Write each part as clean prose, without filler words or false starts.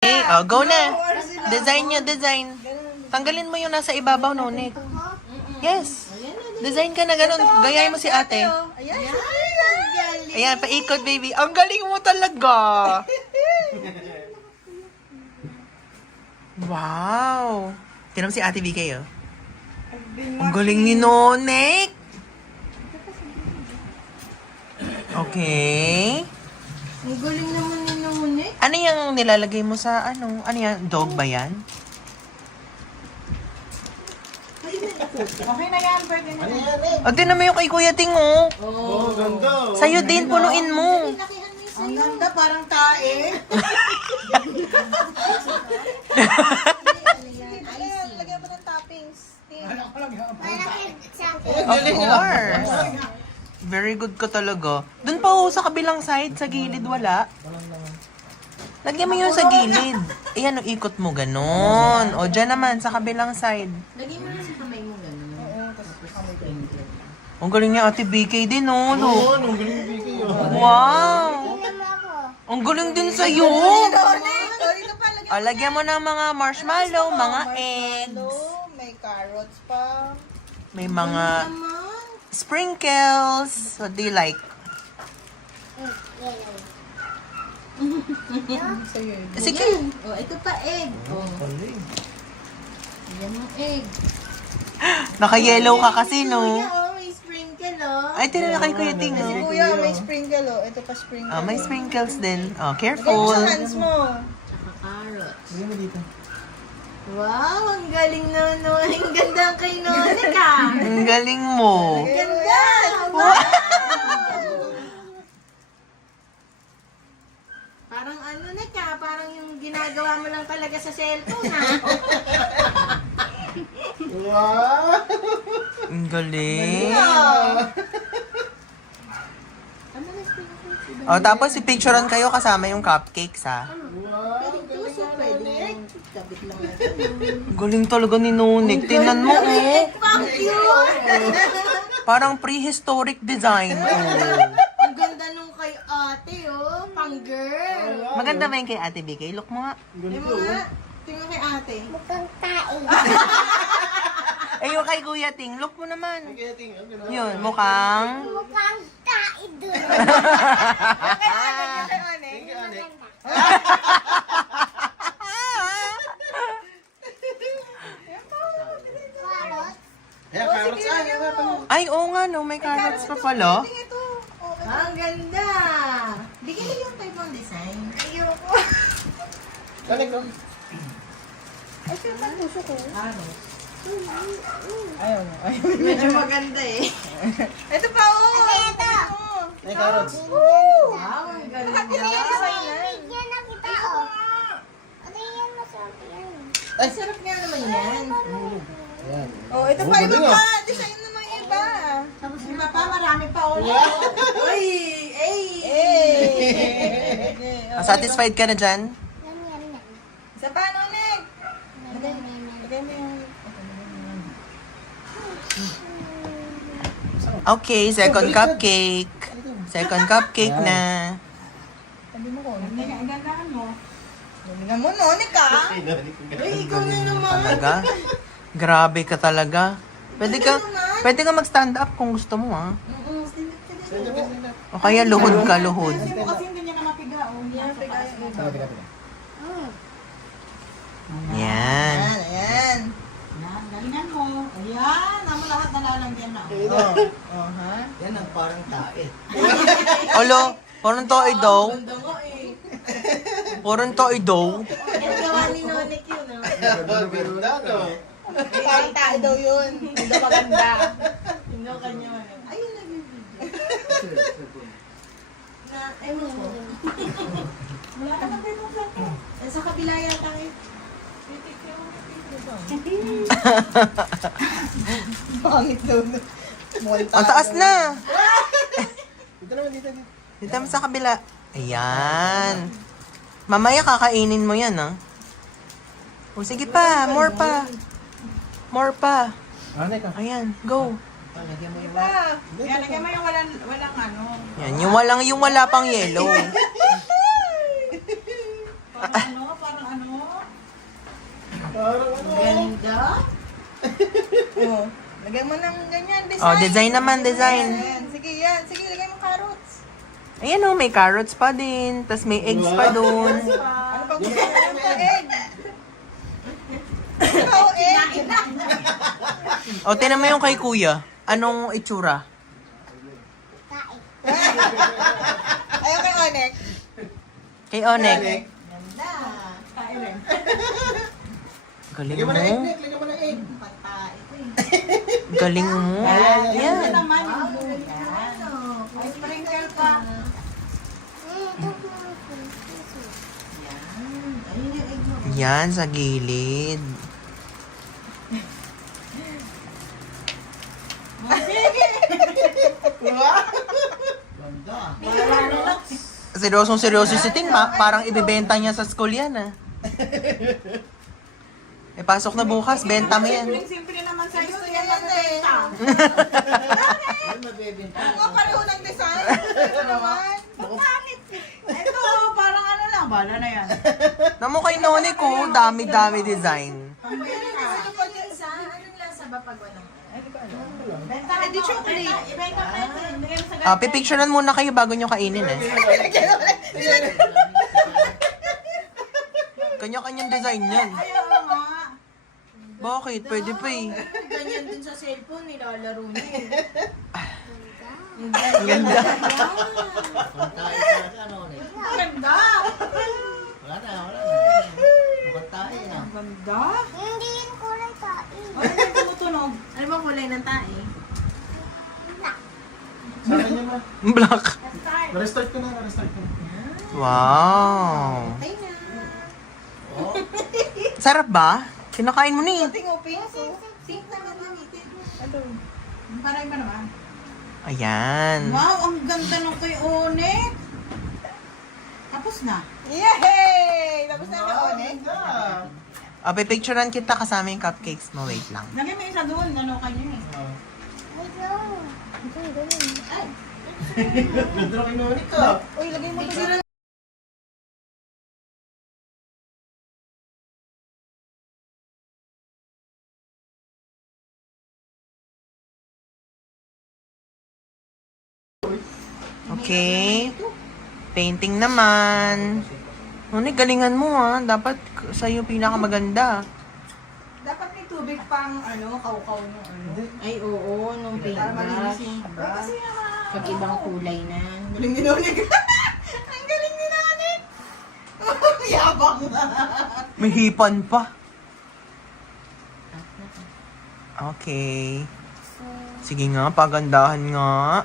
Okay, oh, go na. Design niya, design. Tanggalin mo yung nasa ibabaw, Nonik. Yes. Design ka na ganun. Gayahin mo si ate. Ayan. Ayan, paikot, baby. Ang galing mo talaga. Wow. Tinan mo si ate BK, oh. Ang galing ni Nonik. Okay. Ang galing naman ni Nonik. Ano yung nilalagay mo sa ano? Ano yan? Dog ba yan? Okay na yan, pwede na. O, tinan mo yung kay Kuya Ting, oh. Oh, ganda. Sa'yo din, punuin mo. Ang ganda, parang tae. Lagyan mo ng toppings. Of course. Very good ka talaga. Doon pa, oh, sa kabilang side, sa gilid, wala. Lagyan mo yun sa gilid. Ayan, o, ikot mo, ganon. O, dyan naman, sa kabilang side. Lagyan mo na sa kamay mo gano'n. Ang galing niya, Ate BK din, oh. Oo, No? nung galing yung Vicky, oh. Wow! Ang galing din sa'yo. Dito pa, lagyan O, lagyan mo ng mga marshmallow, mga eggs. May carrots pa. May mga Naman. sprinkles. What do you like? Sa'yo. Sige. Oh, ito pa egg. Oh, yan yung egg. Naka-yellow ka kasi, Kuya, no? oh, may sprinkle, oh. Ay, tinan mo kay Kuya Ting, Si oh. Kuya, may sprinkle, oh. Ito pa sprinkle. Ah, may sprinkles din. Oh, Lagyan mo careful. sa hands mo. Tsaka carrots. Bigyan mo dito. Wow, ang galing Nonoy. Ang ganda kay Nonik, ah. Ang galing mo. Ganda! Wow! Parang ano na ka, parang yung ginagawa mo lang talaga sa cellphone, ha? Wow! Ang galing. Ano na sprinkle? Oh, tapos i-picturean kayo kasama yung cupcakes, ha? Pwedeng tuso, pwedeng kabit lang na Ang galing talaga ni Nonik. Tingnan mo, oh. Pang cute! Parang prehistoric design, oh. Ang ganda nung kay ate, oh. Pang girl. Maganda ba yung kay Ate BK? Look mo nga. Tingnan mo nga. Tingnan kay ate. Eh, yung kay Kuya Ting, look mo naman. Kaya ting, ang ganda. Yun, mukhang... Thank you, Anik. Ayan, carrots. Ah, ayan, ayan, ayan. Ay, oo nga, no. May carrots pa pala. Ito. Ang ganda. Bigyan mo yung type ng design. Ayoko. Anik, oh. Ay, pero pang puso ko. Ayaw mo. Medyo maganda eh. Ito pa, oh. Ito. Ay, carrots. Wow, ang ganda. Ay, sarap nga naman yan. Ayan. Oh, ito pa, iba pa. Design naman yung iba. Tapos iba pa, marami pa ulit. Uy! Ay! Satisfied ka na dyan? Isa pa, Nonek. Lagay mo yung... Okay, second cupcake. Second cupcake na. Sabi mo ko. Ang gandahan mo. Galingan mo, Nonek, ah. Ay, narinig ko. Uy, ikaw na naman. Talaga? Grabe ka talaga. Pwede ka mag-stand up kung gusto mo, ha? Stand up, stand up. O kaya luhod ka, luhod. Kasi hindi niya na mapiga, oh. Yan, piga yung iba. Teka, teka. Yan. Ayan. Galingan mo. Ayan, naman lahat nalalagyan na. Oh, ha? Yan ang parang tae. Olo, parang toy daw. Ganda mo eh. Parang toy daw. Yan gawa ni Nonik yun, oh. Ganda, no? Parang tayo daw yun. Hindi daw maganda. Hindi daw kanya maganda. Ayun na yung video. Na, ewan ko. Wala ka naman yung plato. Sa kabila yata eh. Pangit daw na. Ang taas na. Dito naman, dito, dito. Dito mo sa kabila. Ayan. Mamaya kakainin mo yan, ha? O, sige pa. More pa. More pa. Anik, ah. Ayan, go. Lagyan mo yung... Pa! Yan, lagyan mo yung walang ano. Yan, yung wala pang yellow. Parang ano, parang ano. Lagay mo ng ganyan, design. Oh, design naman, design. Ayan. Sige, yan. Sige, lagay mo carrots. Ayan oh, may carrots pa din. Tapos may eggs pa dun. Ano pag gusto mo yung egg? Ikaw, egg. O, tinan mo yung kay kuya. Anong itsura? Ayaw kay Onek. Kay Onek. Ganda. Kain rin. Galing Lagyan mo mo. na egg, Nick. Lagyan mo na egg. Patay ito eh. Galing mo. Ganda Yan. naman yung bugan. May sprinkle pa. Ayun yung egg mo. Yan, sa gilid. Seryosong-seryoso si Tin. Parang ibebenta niya sa school yan, ah. Eh, pasok na bukas. Benta mo yan. Simple naman sa'yo. Yan lang benta. Ang pareho ng design. Ito naman. Pangit. Ito, parang ano lang. Bala na yan. Namo kay Noni ko, dami-dami design. Anong lasa ba pag walang? Benta na di chocolate. Ibenta mo natin. Pipicturean muna kayo bago nyo kainin, eh. Kanya-kanyang design yan. Ayaw nga. Bakit? Pwede pa eh. Ganyan din sa cellphone, nilalaro niya eh. Ang ganda. Ang ganda! Wala na. Mukhang tayo na. Ang ganda! Hindi yung kulay tayo. Ano yung tumutunog? Ano ba kulay ng tae? Sana niya na. Black. Na-restart ko na. Na-restart ko na. Wow. Ay na! Oh. Sarap ba? Kinakain mo ni. Ting uping. Sink na gagamitin. Ano? Parang iba naman. Ayan. Wow, ang ganda nung kay Onek. Tapos na. Yay! Tapos na kay Onek. Pipicturean kita kasama yung cupcakes mo. Wait lang. Lagay mo isa doon. Ano kayo eh. Ayun. Ganda na kinunik ka. Uy, lagay mo ito. Okay. Painting naman. Noni, galingan mo ah. Dapat sa'yo pinakamaganda. Dapat may tubig pang ano, kaw-kaw nung ano. Ay, oo, nung Para paintbrush. malinis yung brush. Kasi naman. Pag ibang kulay na. Galing ni Onek. Ang galing ni Onek. Yabang na. May hipan pa. Okay. Sige nga, pagandahan nga.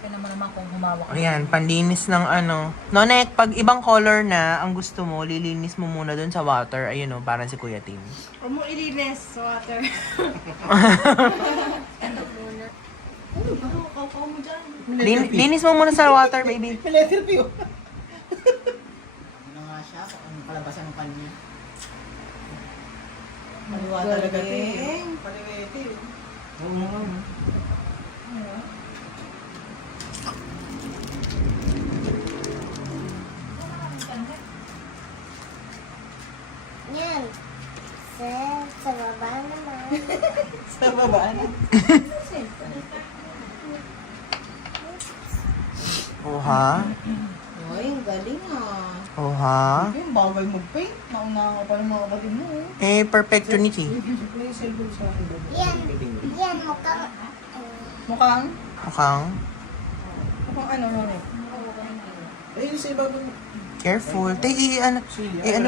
Kaya naman kung humawak ka. Ayan, panlinis ng ano. Nonek, pag ibang color na ang gusto mo, lilinis mo muna dun sa water. Ayun o, parang si Kuya Tim. Huwag mo ilinis sa water. Ano ba? Kaw-kaw mo dyan. Linis mo muna sa water, baby. May letter P. Ano nga siya? Ang palabasan ng kanya. Maliwa talaga ito eh. Paliwete eh. Yan. Sa baba naman. Sa baba na. Oha. Ay, ang galing ah. Oha. Yung bawal mag-paint. Nauna ka pa ng mga kapatid mo. Eh, perfectionity. May cellphone sa akin. Yan. Yan. Mukhang... Mukhang? Mukhang. Mukhang ano, Onek? Eh, sa ibabaw. Careful. Tay, ano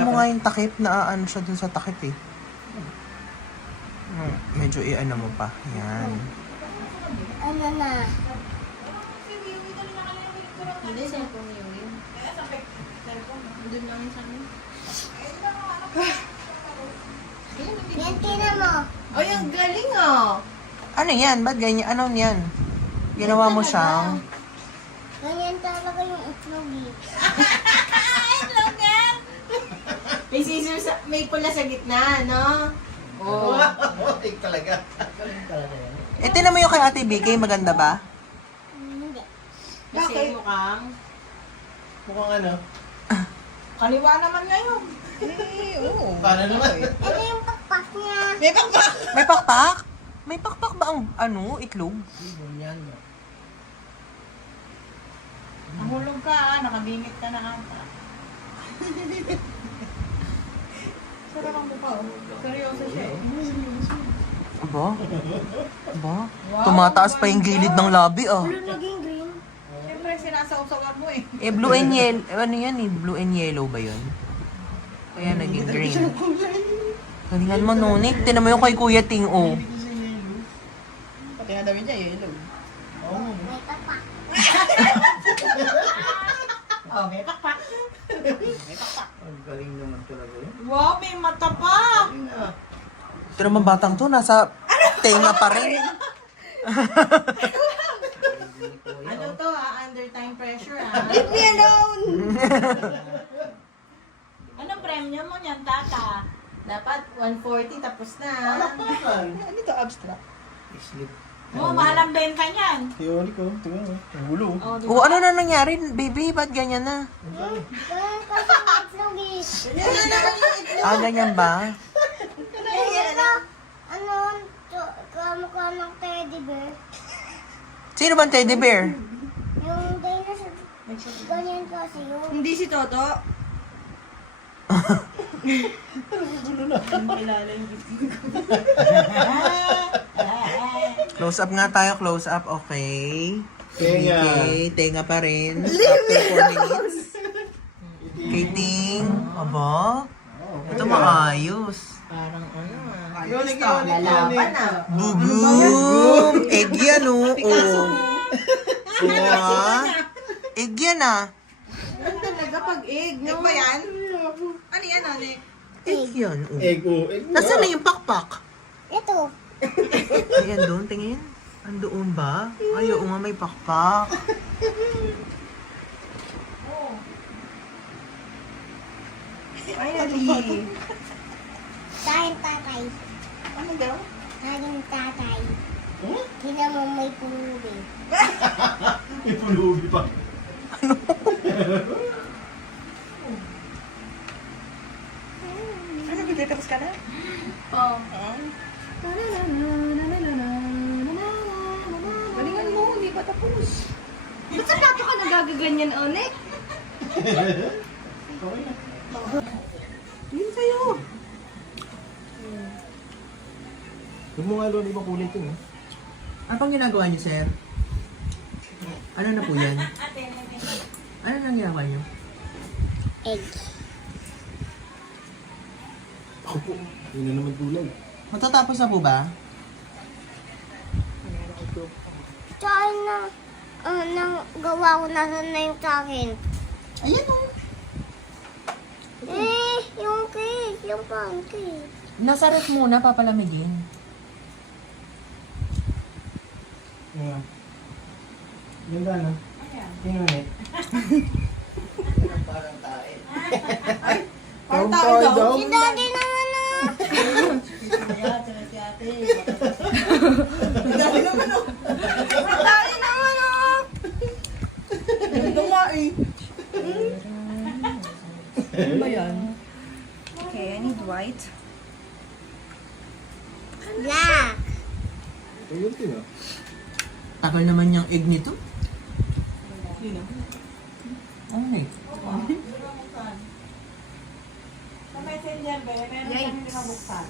mo nga yung takip na ano siya dun sa takip eh. Medyo i-ano mo pa. Yan. Ano na? Hindi, cellphone niyo yun. Doon lang yun sa akin. Yan, tinan mo. Ay, ang galing ah. Ano yan? Ba't ganyan? Ano yan? Ginawa mo siyang... Ganyan talaga yung itlog eh. May scissors, may pula sa gitna, no? Oo. Wow, talaga. Eh, tinan mo yung kay Ate BK, maganda ba? Hindi. Kasi mukhang... Mukhang ano? Kaliwa naman ngayon. Eh, oo. Paano naman? Ito yung pakpak niya. May pakpak! May pakpak? May pakpak ba ang itlog? Ibon yan. Nahulog ka nakabingit ka na ata. Sarap ang mukha oh. Seryoso siya eh. Aba? Aba? Tumataas pa yung gilid ng labi ah. Blue naging green. Siyempre sinasawsawan mo eh. Blue and yellow. Ano yan eh? Blue and yellow ba yun? Kaya naging green. Galingan mo, Nonit. Tinan mo yung kay Kuya Ting, oh. Pati nga dami niya yellow. May tapak. Oh, may pakpak. Ang galing naman talaga yun. Wow, may mata pa! Pero mga batang to, nasa tenga pa rin. Ano to under time pressure Leave me alone! Anong premyo mo niyan, tata? Dapat 140 tapos na. Ano to, abstract? Sleep. Oo, mahal ang benta niyan. Theory ko. Tingnan mo. Ang gulo. Oh, di Oo, ano na nangyari? Baby, ba't ganyan na? Ganyan kasi yung itlog eh. Ah, ganyan ba? Ito, ano, kamukha ng teddy bear. Sino bang teddy bear? Yung dinosaur, ganyan kasi yun. Hindi si Toto. Close up nga tayo, close up, okay. Tenga. Okay, tenga pa rin. After 4 minutes. Kating, aba? Ito maayos. Parang ano ah. Lalaban na. Bugong! Egg yan, oh. Oh. Egg yan, ah. Ano talaga pag egg, no? Ba yan? Ano yan, Nick? Egg yan, oh. Egg o. Egg na. Nasaan na yung pakpak? Ito, Ayan doon, tingin. Andoon ba? Ay, oo nga, may pakpak. Ay, Ali. tayong tatay. Ano daw? Tayong tatay. Hmm? Hindi mo may pulubi. May pulubi pa. Ano, bigay-tapos ka na? Oh. Galingan mo, hindi pa tapos. Ba't sa plato ka nagagaganyan, One? Yun sa'yo. Huwag mo nga doon ibang kulay ito. Ano pang ginagawa niyo, sir? Ano na po yan? Ano nang ginagawa niyo? Egg. Ako po. Yun na naman kulay. Matatapos na po ba? Tsaka na, nang gawa ko na yung sa akin. Ayan o. Yung cake, yung pancake. Nasa ref muna, papalamigin. Yeah. Ganda na. Tingnan mo. Parang tayo. Parang tayo daw. Si daddy naman na. Dali naman oh. Dali naman, oh! Ito nga eh. Ano ba yan? Okay, I need white. Black. Ito yun din ah. Tagal naman yung egg nito. Sino? Ano eh? Sa messenger ba? Meron kami Yikes. pinabuksan.